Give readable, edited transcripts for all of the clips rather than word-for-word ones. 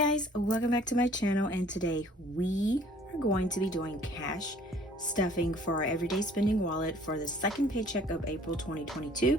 guys, welcome back to my channel, and today we are going to be doing cash stuffing for our everyday spending wallet for the second paycheck of April 2022.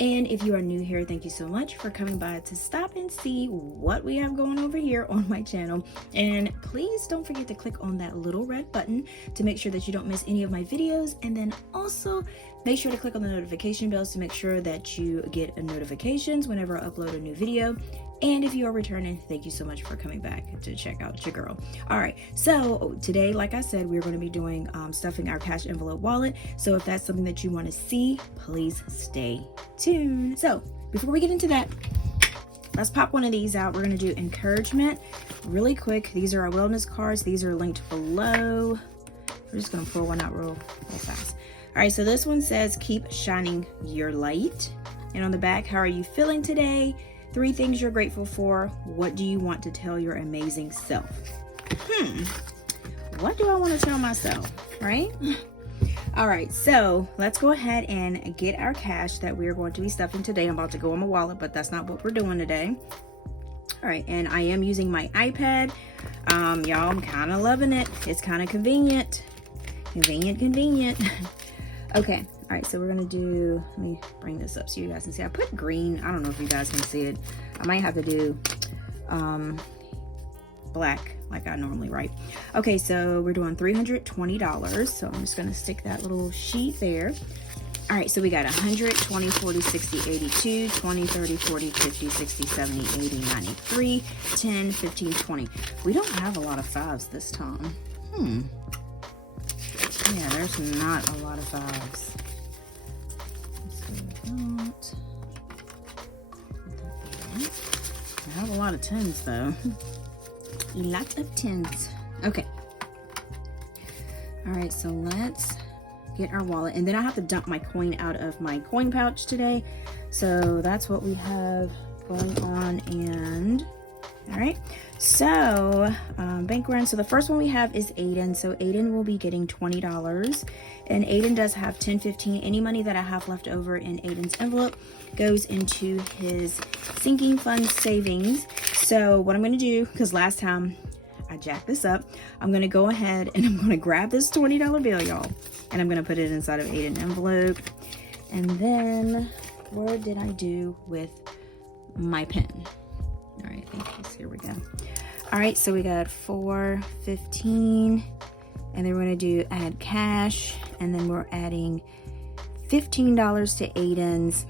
And if you are new here, thank you so much for coming by to stop and see what we have going over here on my channel. And please don't forget to click on that little red button to make sure that you don't miss any of my videos, and then also make sure to click on the notification bells to make sure that you get notifications whenever I upload a new video. And if you are returning, thank you so much for coming back to check out your girl. All right, so today, like I said, we're going to be doing stuffing our cash envelope wallet. So if that's something that you want to see, please stay tuned. So before we get into that, let's pop one of these out. We're going to do encouragement really quick. These are our wellness cards. These are linked below. We're just going to pull one out real fast. All right, so this one says, keep shining your light. And on the back, how are you feeling today? 3 things you're grateful for. What do you want to tell your amazing self? What do I want to tell myself, right? All right, so let's go ahead and get our cash that we're going to be stuffing today. I'm about to go on my wallet, but that's not what we're doing today. All right, and I am using my iPad. Y'all, I'm kind of loving it. It's kind of convenient. Convenient. Okay, all right, so we're gonna do, let me bring this up so you guys can see. I put green, I don't know if you guys can see it. I might have to do black like I normally write. Okay, so we're doing $320. So I'm just gonna stick that little sheet there. All right, so we got 100, 20, 40, 60, 82, 20, 30, 40, 50, 60, 70, 80, 93, 10, 15, 20. We don't have a lot of 5s this time. Yeah, there's not a lot of 5s. So I have a lot of 10s though. Lots of 10s. Okay. All right, so let's get our wallet, and then I have to dump my coin out of my coin pouch today. So that's what we have going on. And all right, so bank run. So the first one we have is Aiden. So Aiden will be getting $20, and Aiden does have 10, 15. Any money that I have left over in Aiden's envelope goes into his sinking fund savings. So what I'm going to do, because last time I jacked this up, I'm going to go ahead and I'm going to grab this $20 bill, y'all, and I'm going to put it inside of Aiden's envelope. And then what did I do with my pen? All right, here we go. All right, so we got 415, and then we're gonna do add cash, and then we're adding $15 to Aiden's.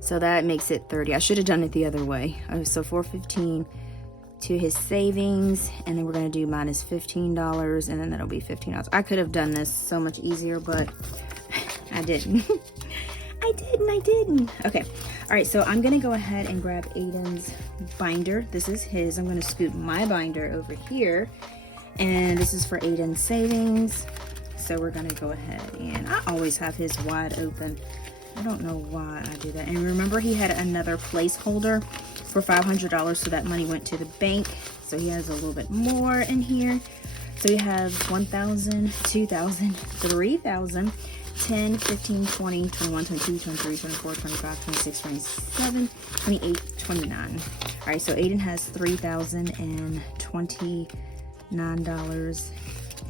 So that makes it 30. I should have done it the other way. So 415 to his savings, and then we're gonna do minus $15, and then that'll be $15. I could have done this so much easier, but I didn't. I didn't. Okay. All right, so I'm gonna go ahead and grab Aiden's binder. This is his. I'm gonna scoot my binder over here, and this is for Aiden's savings. So we're gonna go ahead, and I always have his wide open. I don't know why I do that. And remember, he had another placeholder for $500, so that money went to the bank. So he has a little bit more in here. So we have 1,000, 2,000, 3,000. 10, 15, 20, 21, 22, 23, 24, 25, 26, 27, 28, 29. All right, so Aiden has $3,029,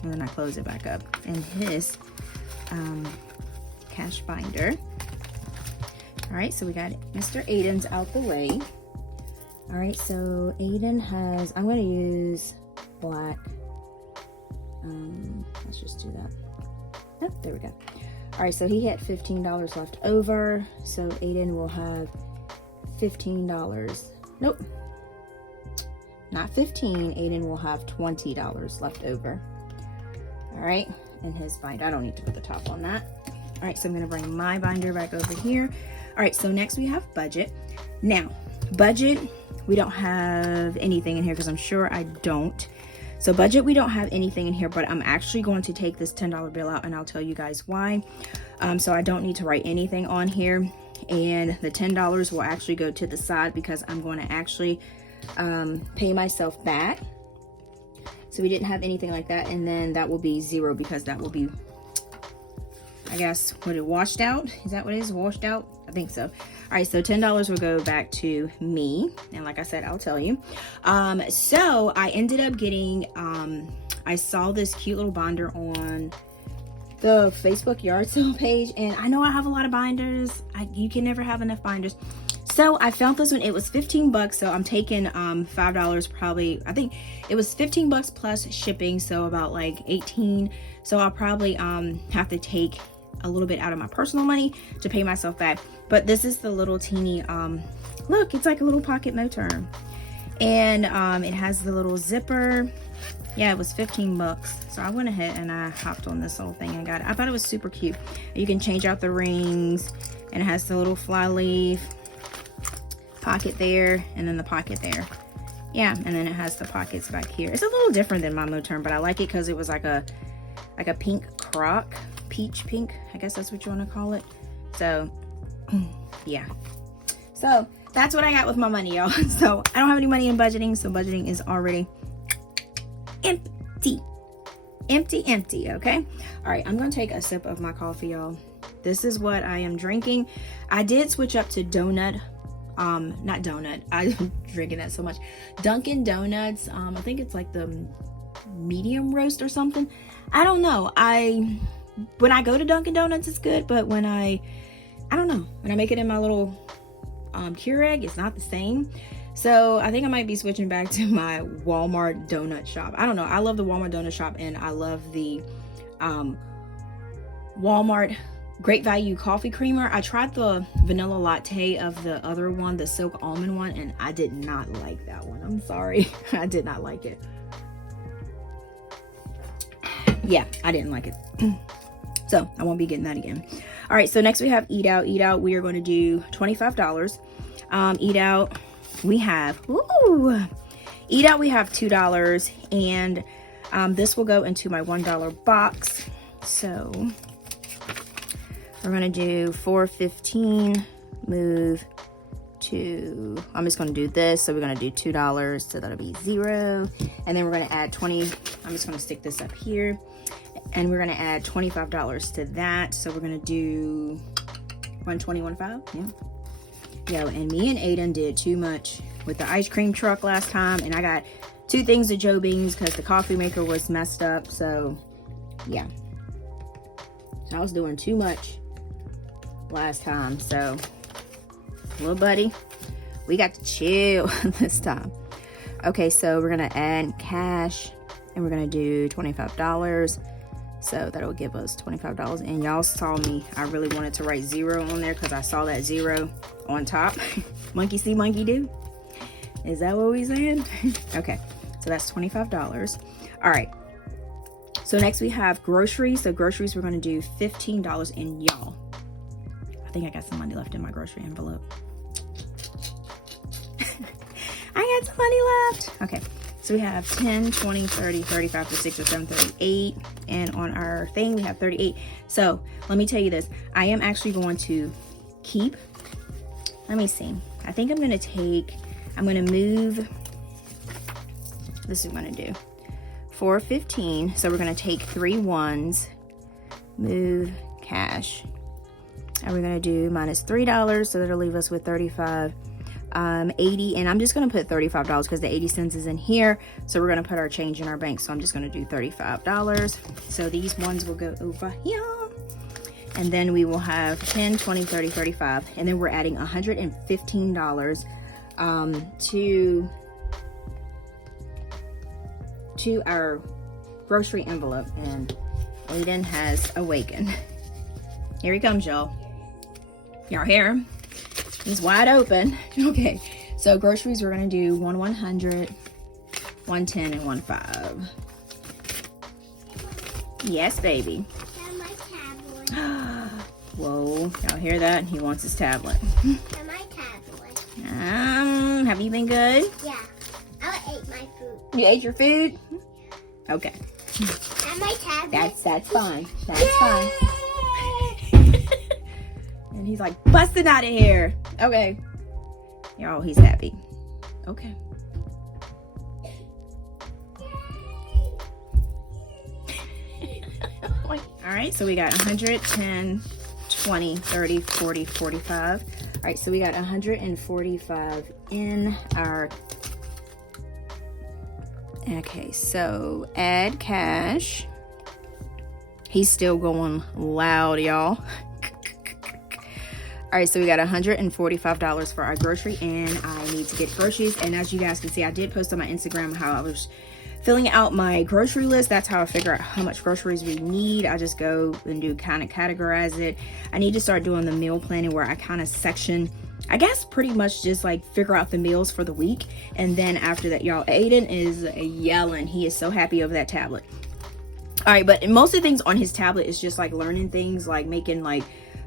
and then I close it back up in his cash binder. All right, so we got Mr. Aiden's out the way. All right, so Aiden has, I'm going to use black. Let's just do that. Oh, there we go. All right, so he had $15 left over. So Aiden will have $15. Nope, not 15. Aiden will have $20 left over. All right, and his binder. I don't need to put the top on that. All right, so I'm gonna bring my binder back over here. All right, so next we have budget. Now, budget, we don't have anything in here because I'm sure I don't. So budget, we don't have anything in here, but I'm actually going to take this $10 bill out, and I'll tell you guys why. So I don't need to write anything on here, and the $10 will actually go to the side because I'm going to actually pay myself back. So we didn't have anything like that, and then that will be 0 because that will be, I guess, what it washed out. Is that what it is? Washed out? I think so. All right, so $10 will go back to me. And like I said, I'll tell you. So I ended up getting, I saw this cute little binder on the Facebook yard sale page. And I know I have a lot of binders. You can never have enough binders. So I found this one. It was 15 bucks. So I'm taking $5 probably. I think it was 15 bucks plus shipping. So about like 18. So I'll probably have to take a little bit out of my personal money to pay myself back. But this is the little teeny, look, it's like a little pocket motor. And it has the little zipper. Yeah, it was 15 bucks. So I went ahead and I hopped on this little thing and got it. I thought it was super cute. You can change out the rings, and it has the little fly leaf pocket there, and then the pocket there. Yeah, and then it has the pockets back here. It's a little different than my Moterm, but I like it because it was like a pink croc, peach pink, I guess that's what you want to call it. So yeah, so that's what I got with my money, y'all. So I don't have any money in budgeting, so budgeting is already empty. Okay, all right, I'm gonna take a sip of my coffee, y'all. This is what I am drinking. I did switch up to donut, not donut, I'm drinking that so much, Dunkin' Donuts. I think it's like the medium roast or something. I don't know. When I go to Dunkin' Donuts, it's good, but when I don't know, when I make it in my little Keurig, it's not the same. So I think I might be switching back to my Walmart donut shop. I don't know. I love the Walmart donut shop, and I love the Walmart Great Value coffee creamer. I tried the vanilla latte of the other one, the silk almond one, and I did not like that one. I'm sorry. I did not like it. Yeah, I didn't like it. So I won't be getting that again. All right, so next we have Eat Out. Eat Out, we are going to do $25. Eat Out, we have, Eat Out, we have $2, and this will go into my $1 box. So we're going to do $4.15, move to, I'm just going to do this. So we're going to do $2, so that'll be 0. And then we're going to add 20, I'm just going to stick this up here. And we're going to add $25 to that. So we're going to do $120.15. Yeah. Yo, and me and Aiden did too much with the ice cream truck last time. And I got 2 things of Joe Beans because the coffee maker was messed up. So, yeah. So I was doing too much last time. So, little buddy, we got to chill this time. Okay, so we're going to add cash. And we're going to do $25. So that'll give us $25. And y'all saw me, I really wanted to write 0 on there because I saw that 0 on top. Monkey see, monkey do. Is that what we saying? Okay, so that's $25. All right. So next we have groceries. So groceries, we're going to do $15. And y'all, I think I got some money left in my grocery envelope. I got some money left. Okay. So we have 10, 20, 30, 35, 36, 37, 38. And on our thing, we have 38. So let me tell you this. I am actually going to keep, let me see. I think I'm going to move, this is what I'm going to do. $4.15. So we're going to take 3 1s, move cash. And we're going to do minus $3. So that'll leave us with 35. 80, and I'm just going to put $35 because the 80 cents is in here. So we're going to put our change in our bank. So I'm just going to do $35. So these ones will go over here. And then we will have 10, 20, 30, 35. And then we're adding $115 to our grocery envelope. And Aiden has awakened. Here he comes, y'all. Y'all hear him? He's wide open. Okay, so groceries, we're gonna do 100, 110, and 15. Yes, baby. And my tablet. Whoa, y'all hear that? He wants his tablet. And my tablet. Have you been good? Yeah, I ate my food. You ate your food? Okay. And my tablet. That's fine. That's fine. And he's like busting out of here. Okay. Y'all, he's happy. Okay. All right, so we got 110, 20, 30, 40, 45. All right, so we got 145 in our... Okay, so add cash. He's still going loud, y'all. All right, so we got $145 for our grocery, and I need to get groceries. And as you guys can see, I did post on my Instagram how I was filling out my grocery list. That's how I figure out how much groceries we need. I just go and do kind of categorize it. I need to start doing the meal planning where I kind of section, I guess pretty much just like figure out the meals for the week. And then after that, y'all, Aiden is yelling. He is so happy over that tablet. All right, but most of the things on his tablet is just like learning things, like making like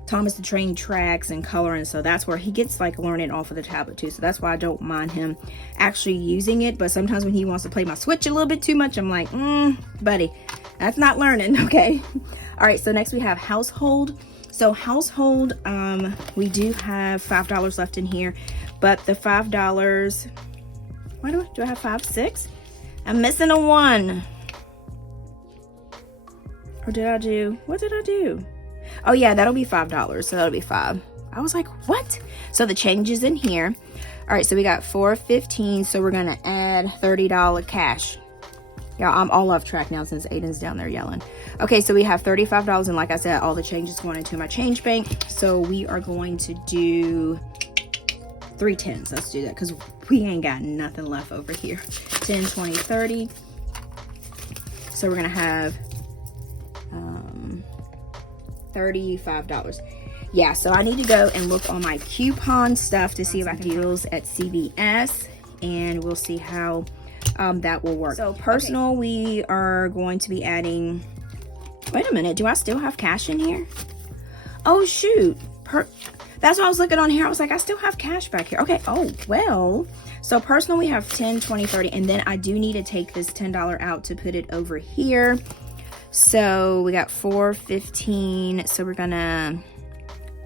Thomas the Train tracks and coloring. So that's where he gets like learning off of the tablet too. So that's why I don't mind him actually using it. But sometimes when he wants to play my Switch a little bit too much, I'm like, buddy, that's not learning. Okay. All right. So next we have household. So household, we do have $5 left in here, but the $5, why do I have 5, 6? I'm missing a 1. Or did I do, what did I do? Oh yeah, that'll be $5, so that'll be 5. I was like, what? So the change is in here. All right, so we got $4.15, so we're gonna add $30 cash. Yeah, I'm all off track now since Aiden's down there yelling. Okay, so we have $35, and like I said, all the changes going into my change bank. So we are going to do 3 10s. Let's do that, because we ain't got nothing left over here. 10, 20, 30. So we're gonna have $35. Yeah, so I need to go and look on my coupon stuff to see if I can deals at CVS, and we'll see how that will work. So personal, we are going to be adding, wait a minute, do I still have cash in here? Oh shoot, that's what I was looking on here. I was like, I still have cash back here. Okay, oh well, so personal we have 10, 20, 30, and then I do need to take this $10 out to put it over here. So we got $4.15, so we're gonna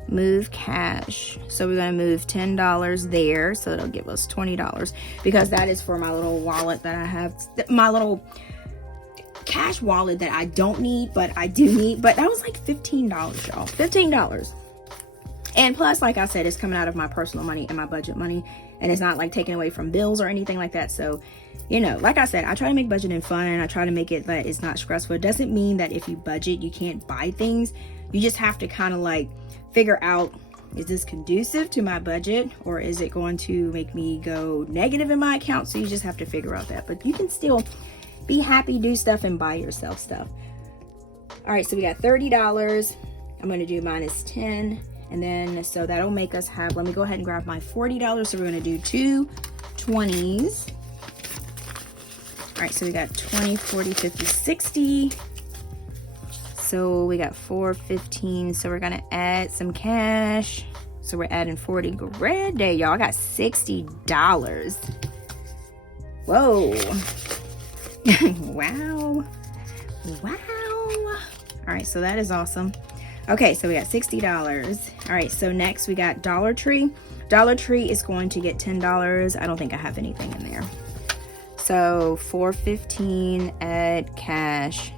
move cash. So we're gonna move $10 there, so it'll give us $20, because that is for my little wallet that I have, my little cash wallet that I don't need, but I do need. But that was like $15, y'all, $15. And plus, like I said, it's coming out of my personal money and my budget money, and it's not like taken away from bills or anything like that. So, you know, like I said, I try to make budgeting fun, and I try to make it that it's not stressful. It doesn't mean that if you budget, you can't buy things. You just have to kind of like figure out, is this conducive to my budget, or is it going to make me go negative in my account? So you just have to figure out that. But you can still be happy, do stuff, and buy yourself stuff. All right, so we got $30. I'm going to do minus 10. And then, so that'll make us have, let me go ahead and grab my $40. So we're going to do 2 20s. All right, so we got 20, 40, 50, 60. So we got $4.15. So we're going to add some cash. So we're adding 40. Great day, y'all. I got $60. Whoa. Wow. Wow. All right, so that is awesome. Okay, so we got $60. All right, so next we got Dollar Tree. Dollar Tree is going to get $10. I don't think I have anything in there. So $4.15, add cash.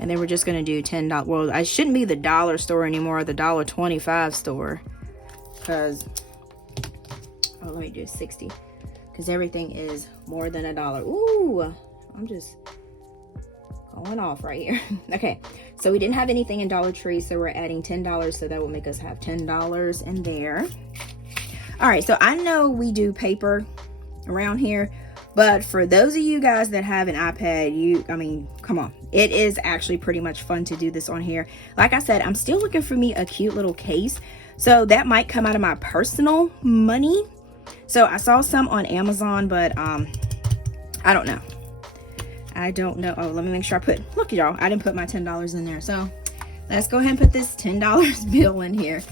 And then we're just gonna do $10. Well, I shouldn't be the dollar store anymore, the $1.25 store. Because, oh, let me do 60. Because everything is more than $1. Ooh, I'm just going off right here. Okay, so we didn't have anything in Dollar Tree, so we're adding $10, so that will make us have $10 in there. All right, so I know we do paper around here, but for those of you guys that have an iPad, I mean, come on, it is actually pretty much fun to do this on here. Like I said, I'm still looking for me a cute little case, so that might come out of my personal money. So I saw some on Amazon, but I don't know. Oh, let me make sure I put, look y'all, I didn't put my $10 in there. So let's go ahead and put this $10 bill in here.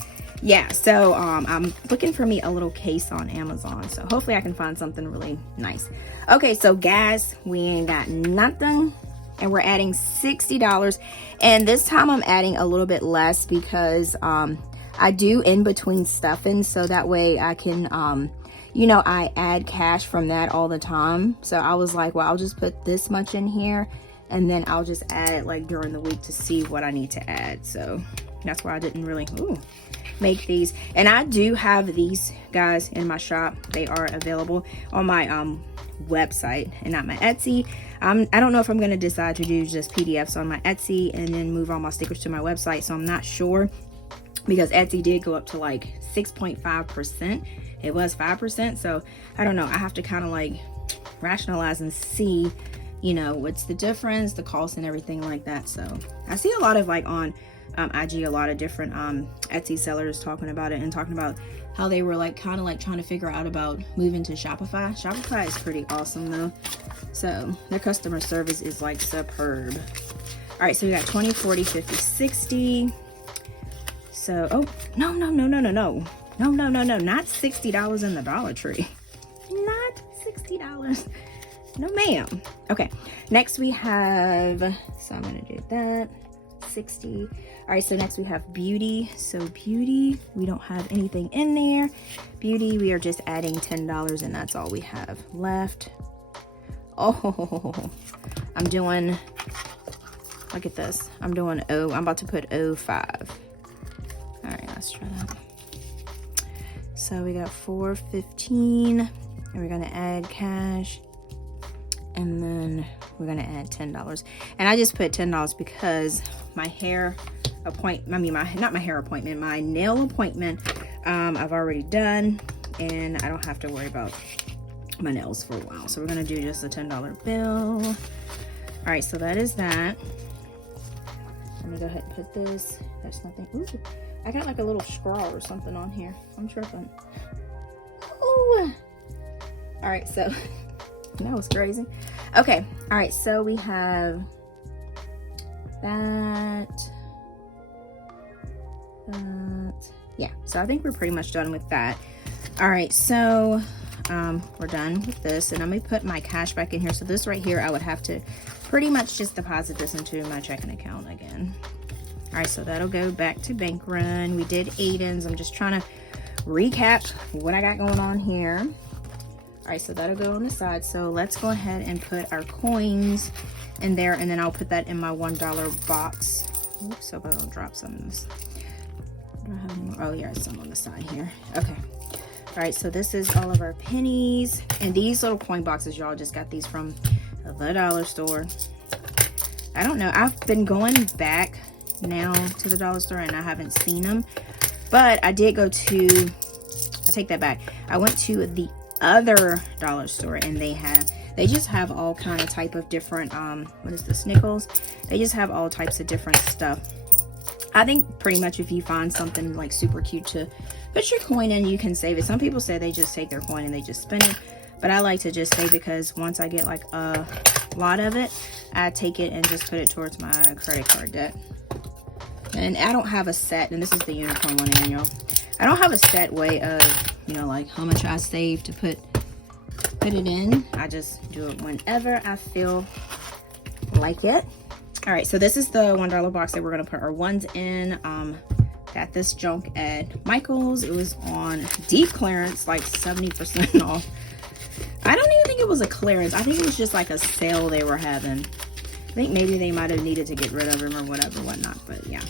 Yeah, so I'm looking for me a little case on Amazon. So hopefully I can find something really nice. Okay, so gas, we ain't got nothing. And we're adding $60. And this time I'm adding a little bit less because I do in between stuffing. So that way I can, you know, I add cash from that all the time. So I was like, well, I'll just put this much in here and then I'll just add it like during the week to see what I need to add. So that's why I didn't really make these. And I do have these guys in my shop. They are available on my website and not my Etsy. I don't know if I'm going to decide to do just PDFs on my Etsy and then move all my stickers to my website, so I'm not sure, because Etsy did go up to like 6.5%. It was 5%, so I don't know. I have to kind of like rationalize and see, you know, what's the difference, the cost and everything like that. So I see a lot of like on IG, a lot of different Etsy sellers talking about it and talking about how they were like kind of like trying to figure out about moving to Shopify. Shopify is pretty awesome though. So their customer service is like superb. All right, so we got 20, 40, 50, 60. So, oh, no, not $60 in the Dollar Tree. Not $60. No, ma'am. Okay, next we have, so I'm gonna do that, 60. All right, so next we have beauty. So beauty, we don't have anything in there. Beauty, we are just adding $10 and that's all we have left. Oh, I'm doing, look at this. I'm doing I'm about to put 05. All right, let's try that. So we got 415 and we're gonna add cash. And then we're gonna add $10. And I just put $10 because my hair appointment, my nail appointment, I've already done, and I don't have to worry about my nails for a while. So we're gonna do just a $10 bill. All right, so that is that. Let me go ahead and put this. There's nothing. Ooh, I got like a little scrawl or something on here. I'm tripping. Ooh. All right, so that was crazy. Okay, all right, so we have that. Yeah, so I think we're pretty much done with that. All right, so we're done with this, and I'm gonna put my cash back in here. So this right here, I would have to pretty much just deposit this into my checking account again. All right, so that'll go back to bank run. We did Aiden's. I'm just trying to recap what I got going on here. All right, so that'll go on the side. So let's go ahead and put our coins in there, and then I'll put that in my $1 box. Oops, hope I don't drop some of this. Do I have any more? Oh yeah, some on the side here. Okay. All right, so this is all of our pennies, and these little coin boxes, y'all, just got these from the dollar store. I don't know. I've been going back now to the dollar store and I haven't seen them, but I did go to, I take that back. I went to the other dollar store and they just have all kind of type of different what is this, nickels? They just have all types of different stuff. I think pretty much if you find something like super cute to put your coin in, you can save it. Some people say they just take their coin and they just spend it, but I like to just save, because once I get like a lot of it, I take it and just put it towards my credit card debt. And I don't have a set, and this is the unicorn one in, y'all. I don't have a set way of, you know, like how much I save to put it in. I just do it whenever I feel like it. All right, so this is the $1 box that we're gonna put our ones in. Got this junk at Michael's. It was on deep clearance, like 70% off. I don't even think it was a clearance. I think it was just like a sale they were having. I think maybe they might have needed to get rid of them or whatever, whatnot, but yeah.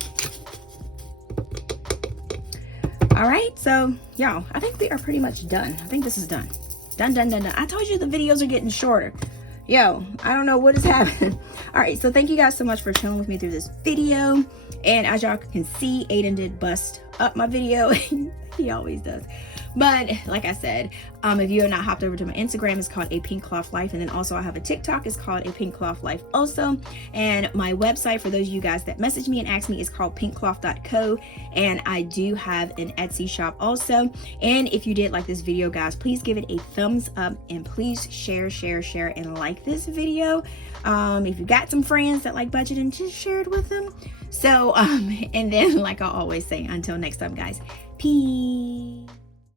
All right, so y'all, I think we are pretty much done. I think this is done. Done. I told you the videos are getting shorter. Yo, I don't know what is happening. All right, so thank you guys so much for chilling with me through this video. And as y'all can see, Aiden did bust up my video. He always does. But like I said, if you are not hopped over to my Instagram, it's called APinkeClothlife. And then also I have a TikTok, it's called APinkeClothlife also. And my website, for those of you guys that message me and ask me, is called pinkcloth.co. And I do have an Etsy shop also. And if you did like this video, guys, please give it a thumbs up and please share, and like this video. If you got some friends that like budgeting, just share it with them. So, and then like I always say, until next time, guys, peace.